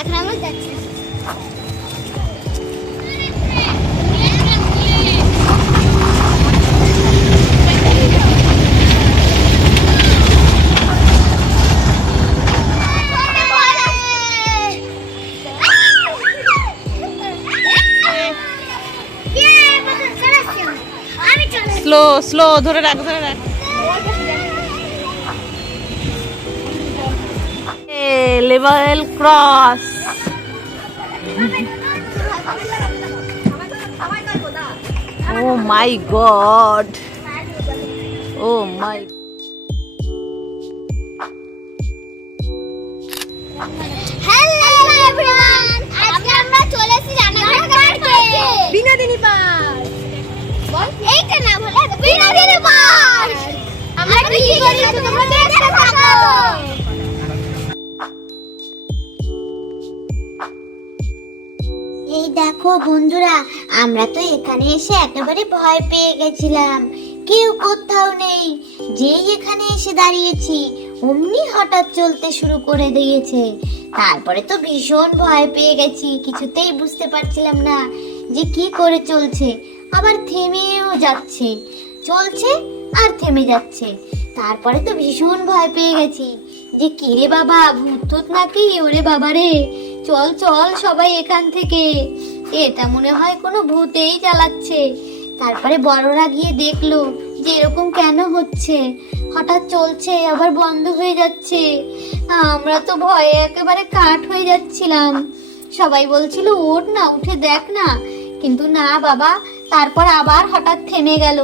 এখন আমরা যাচ্ছি। স্লো স্লো, ধরে রাখ ধরে রাখ। Level cross. Oh my god, oh my. Hello everyone, আজকে আমরা চলে এসেছি রানাঘাট পার্কে। বিনোদিনী পার্ক। এইটা না বলে বিনোদিনী পার্ক। আমরা কি করি তোমরা দেখতে থাকো। এই দেখো বন্ধুরা, আমরা তো এখানে এসে একেবারে ভয় পেয়ে গেছিলাম। কেউ কোথাও নেই। যেই এখানে এসে দাঁড়িয়েছি অমনি হঠাৎ চলতে শুরু করে দিয়েছে। তারপরে তো ভীষণ ভয় পেয়ে গেছি, কিছুতেই বুঝতে পারছিলাম না যে কি করে চলছে, আবার থেমেও যাচ্ছে, চলছে আর থেমে যাচ্ছে। তারপরে তো ভীষণ ভয় পেয়ে গেছি যে কি রে বাবা, ভূত নাকি? ওরে বাবা রে, চল চল সবাই এখান থেকে, এটা মনে হয় কোনো ভূতেই চালাচ্ছে। তারপরে বড়রা গিয়ে দেখলো যে এরকম কেন হচ্ছে, হঠাৎ চলছে আবার বন্ধ হয়ে যাচ্ছে। আমরা তো ভয়ে একেবারে কাঠ হয়ে যাচ্ছিলাম। সবাই বলছিল ওঠ না, উঠে দেখ না, কিন্তু না বাবা। তারপর আবার হঠাৎ থেমে গেল।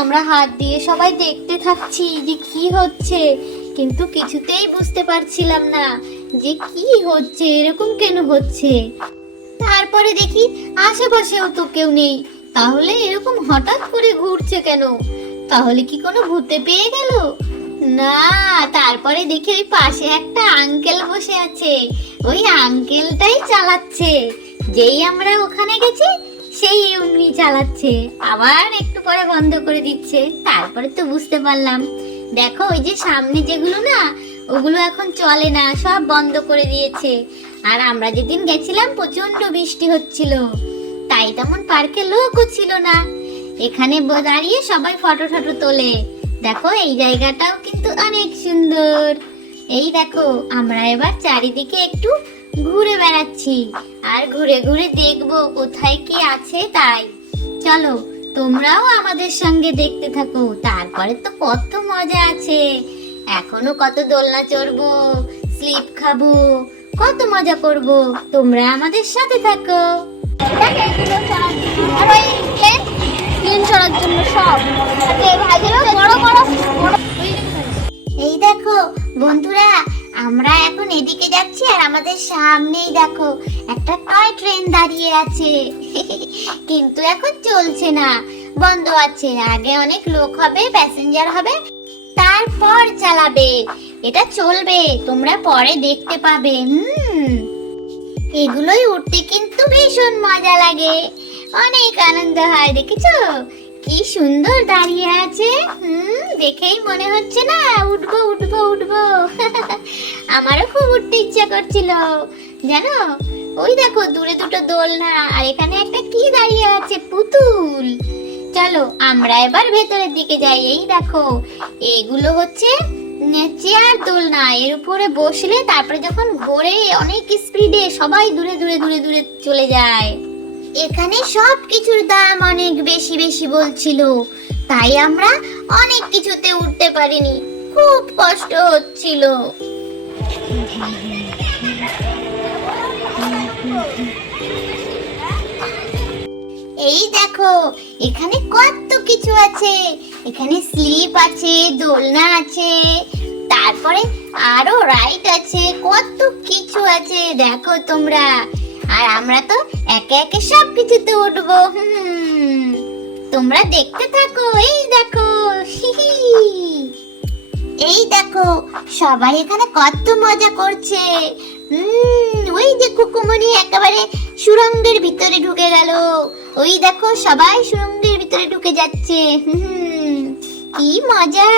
আমরা হাত দিয়ে সবাই দেখতে থাকছি যে কি হচ্ছে, কিন্তু কিছুতেই বুঝতে পারছিলাম না যে কি হচ্ছে, এরকম কেন হচ্ছে। তারপরে দেখি আশেপাশেও তো কেউ নেই, তাহলে এরকম হঠাৎ করে ঘুরছে কেন? তাহলে কি কোনো ভূতে পেয়ে গেল? না, তারপরে দেখি ওই পাশে একটা আঙ্কেল বসে আছে, ওই আঙ্কেলটাই চালাচ্ছে। যেই আমরা ওখানে গেছি সেই উনি চালাচ্ছে, আবার একটু পরে বন্ধ করে দিচ্ছে। তারপরে তো বুঝতে পারলাম, দেখো ওই যে সামনে যেগুলো না, ওগুলো এখন চলে না, সব বন্ধ করে দিয়েছে। আর আমরা যেদিন গেছিলাম প্রচন্ড বৃষ্টি হচ্ছিল, তাই তেমন পার্কে লোকও ছিল না। এখানে দাঁড়িয়ে সবাই ফটো টটো তোলে। দেখো এই জায়গাটাও কিন্তু অনেক সুন্দর। এই দেখো, আমরা এবার চারিদিকে একটু ঘুরে বেড়াচ্ছি, আর ঘুরে ঘুরে দেখবো কোথায় কি আছে। তাই চলো তোমরাও আমাদের সঙ্গে দেখতে থাকো। তারপরে তো কত মজা আছে, এখনো কত দোলনা চড়বো, স্লিপ খাবো, কত মজা করব। তোমরা আমাদের সাথে থাকো। এই দেখো বন্ধুরা, আমরা এখন এদিকে যাচ্ছি আর আমাদের সামনেই দেখো একটা টয় ট্রেন দাঁড়িয়ে আছে। কিন্তু এখন চলছে না, বন্ধ আছে। আগে অনেক লোক হবে, প্যাসেঞ্জার হবে, তারপর চালাবে। এটা চলবে, তোমরা পরে দেখতে পাবে। এগুলোই উঠতে কিন্তু ভীষণ মজা লাগে, অনেক আনন্দ হয়। দেখেছো কি সুন্দর দাঁড়িয়ে আছে? দেখেই মনে হচ্ছে না উঠবো উঠবো উঠবো। আমারও খুব উঠতে ইচ্ছা করছিল জানো। ওই দেখো দূরে দুটো দোলনা, আর এখানে একটা কি দাঁড়িয়ে আছে, পুতুল। চলো আমরা এবার ভেতরের দিকে যাই। এই দেখো এগুলো হচ্ছে চেয়ার দোলনা, এর উপরে বসলে তারপরে যখন ঘোরে অনেক স্পিডে সবাই দূরে দূরে দূরে দূরে চলে যায়। এখানে সব কিছুর দাম অনেক বেশি বেশি বলছিল, তাই আমরা অনেক কিছুতে উঠতে পারিনি, খুব কষ্ট হচ্ছিল। এই দেখো এখানে কত কিছু আছে, এখানে স্লিপ আছে, দোলনা আছে, তারপরে আরো রাইড আছে, কত কিছু আছে দেখো তোমরা। আর আমরা তো একে একে সব কিছুতে উঠবো। তোমরা দেখতে থাকো। এই দেখো এই দেখো সবাই এখানে কত মজা করছে। ওই যে কুকুমনি একেবারে সুড়ঙ্গের ভিতরে ঢুকে গেল। ওই দেখো সবাই সুড়ঙ্গের ভিতরে ঢুকে যাচ্ছে। কি মজা।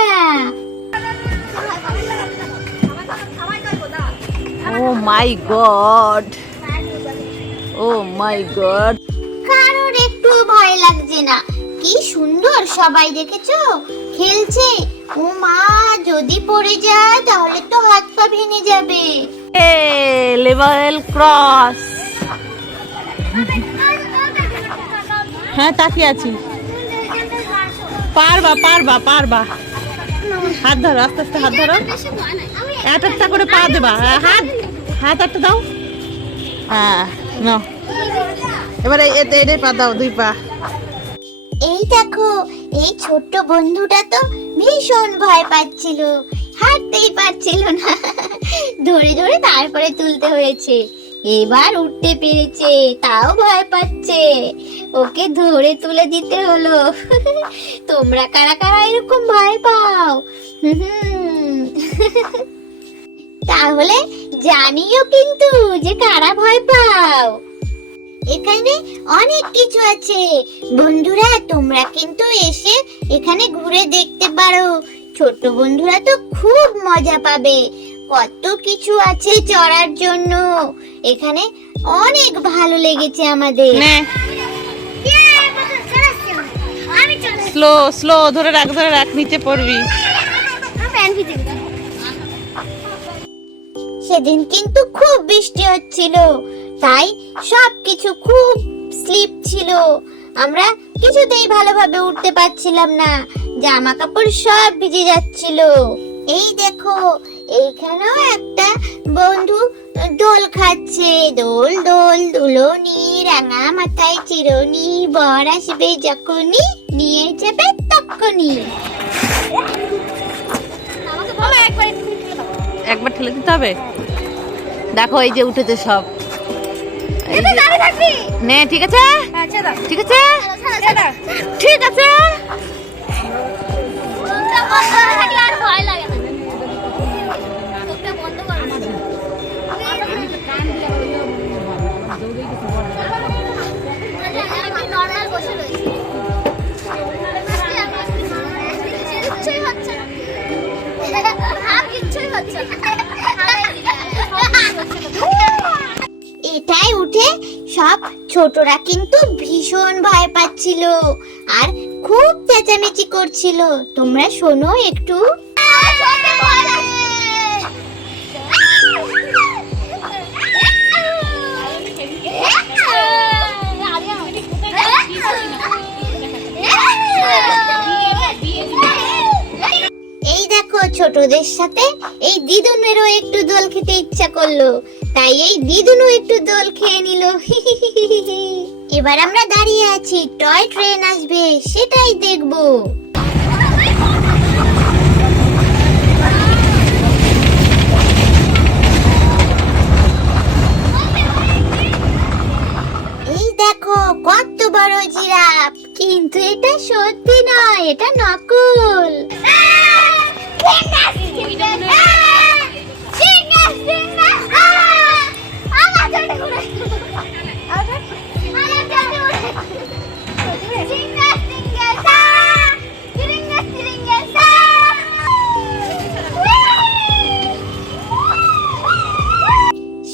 ও my god, oh my god. কারোর একটু ভয় লাগছে না, কি সুন্দর সবাই দেখেছো খেলছে। ও মা, যদি পড়ে যায় তাহলে তো হাত পা ভেঙে যাবে। Level cross. হ্যাঁ, তাকিয়ে আছি। পারবা পারবা পারবা। হাত ধরো, আস্তে আস্তে হাত ধরো। একটা করে পা দেবা। হাত হাত একটা দাও। হ্যাঁ, নাও এবারে এটাই পা দাও, 2 পা। এই দেখো, এই ছোট্ট বন্ধুটা তো ভীষণ ভয় পাচ্ছিল, হাঁটতেই পারছিল না। ধরে ধরে তারপরে তুলতে হয়েছে। এবার উঠতে পেরেছে, তাও ভয় পাচ্ছে। ওকে ধরে তুলে দিতে হলো। তোমরা কারা কারা এরকম ভয় পাও? তাহলে জানিও কিন্তু যে কারা ভয় পাও। এখানে অনেক কিছু আছে বন্ধুরা, তোমরা কিন্তু এসে এখানে ঘুরে দেখতে পারো। ছোট বন্ধুরা তো খুব মজা পাবে। কত কিছু আছে চড়ার জন্য, এখানে অনেক ভালো লেগেছে আমাদের। স্লো স্লো, ধরে রাখ ধরে রাখ, নিচে পড়বি। সেদিন কিন্তু খুব বৃষ্টি হচ্ছিল, তাই সবকিছু খুব স্লিপ ছিল। আমরা কিছুতেই ভালোভাবে উঠতে পারছিলাম না, জামা কাপড় সব ভিজে যাচ্ছিল। এই দেখো, এইখানেও একটা বন্ধু দোল খাচ্ছে। দোল দোল দুলনি, রাঙা মাথায় চিরুনি, বর আসবে যখনই, নিয়ে যাবে তখনই। একবার ঠেলে দিতে হবে। দেখো এই যে উঠেছে সব। নে, ঠিক আছে ঠিক আছে ঠিক আছে। এটাই উঠে সব ছোটরা কিন্তু ভীষণ ভয় পাচ্ছিল আর খুব চেঁচামেচি করছিল। তোমরা শোনো একটু। এই দেখো, ছোটদের সাথে এই দিদুনেরও একটু দোল খেতে ইচ্ছা করলো, তাই এই দিদুনও একটু দোল খেয়ে নিল। এবার আমরা দাঁড়িয়ে আছি, টয় ট্রেন আসবে সেটাই দেখবো। এই দেখো কত বড় জিরাফ, কিন্তু এটা সত্যি নয়, এটা নকল।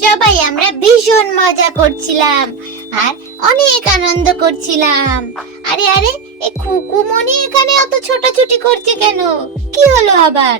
সবাই আমরা ভীষণ মজা করছিলাম আর অনেক আনন্দ করছিলাম। আরে আরে, এই খুকুমনি এখানে অত ছোটাছুটি করছে কেন? কি হলো আবার?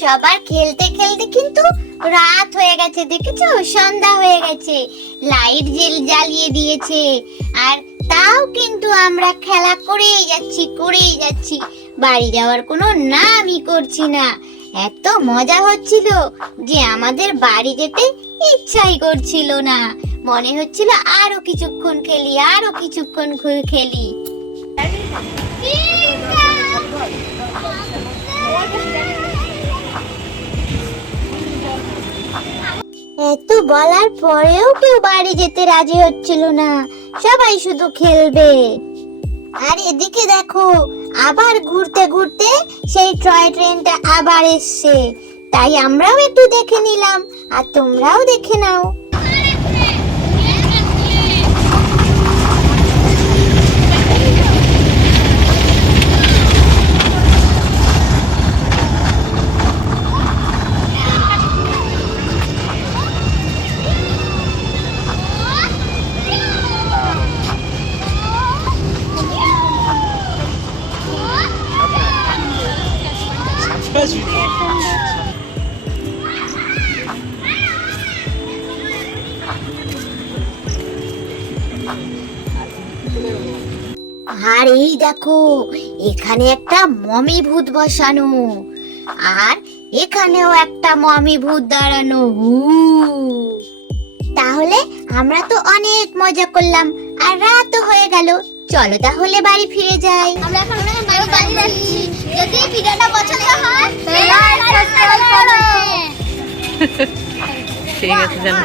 সবার খেলতে খেলতে কিন্তু রাত হয়ে গেছে, দেখেছো? সন্ধ্যা হয়ে গেছে, লাইট জ্বালিয়ে দিয়েছে, আর তাও কিন্তু আমরা খেলা করেই যাচ্ছি, বাড়ি যাওয়ার কোনো নামই করছি না। এত মজা হচ্ছিল যে আমাদের বাড়ি যেতে ইচ্ছাই করছিল না, মনে হচ্ছিল আরো কিছুক্ষণ খেলি। এত বলার পরেও কেউ বাড়ি যেতে রাজি হচ্ছিল না, সবাই শুধু খেলবে। আর এদিকে দেখো, আবার ঘুরতে ঘুরতে সেই টয় ট্রেনটা আবার এসছে, তাই আমরাও একটু দেখে নিলাম, আর তোমরাও দেখে নাও। আর এই দেখো, এখানে একটা মমি ভূত বসানো, আর এখানেও একটা মমি ভূত দাঁড়ানো। তাহলে আমরা তো অনেক মজা করলাম, আর রাতও হয়ে গেল। চলো তাহলে বাড়ি ফিরে যাই। আমরা এখন বাড়ি যাচ্ছি। যদি ভিডিওটা পছন্দ হয় তাহলে লাইক সাবস্ক্রাইব করো। ঠিক আছে, জানো।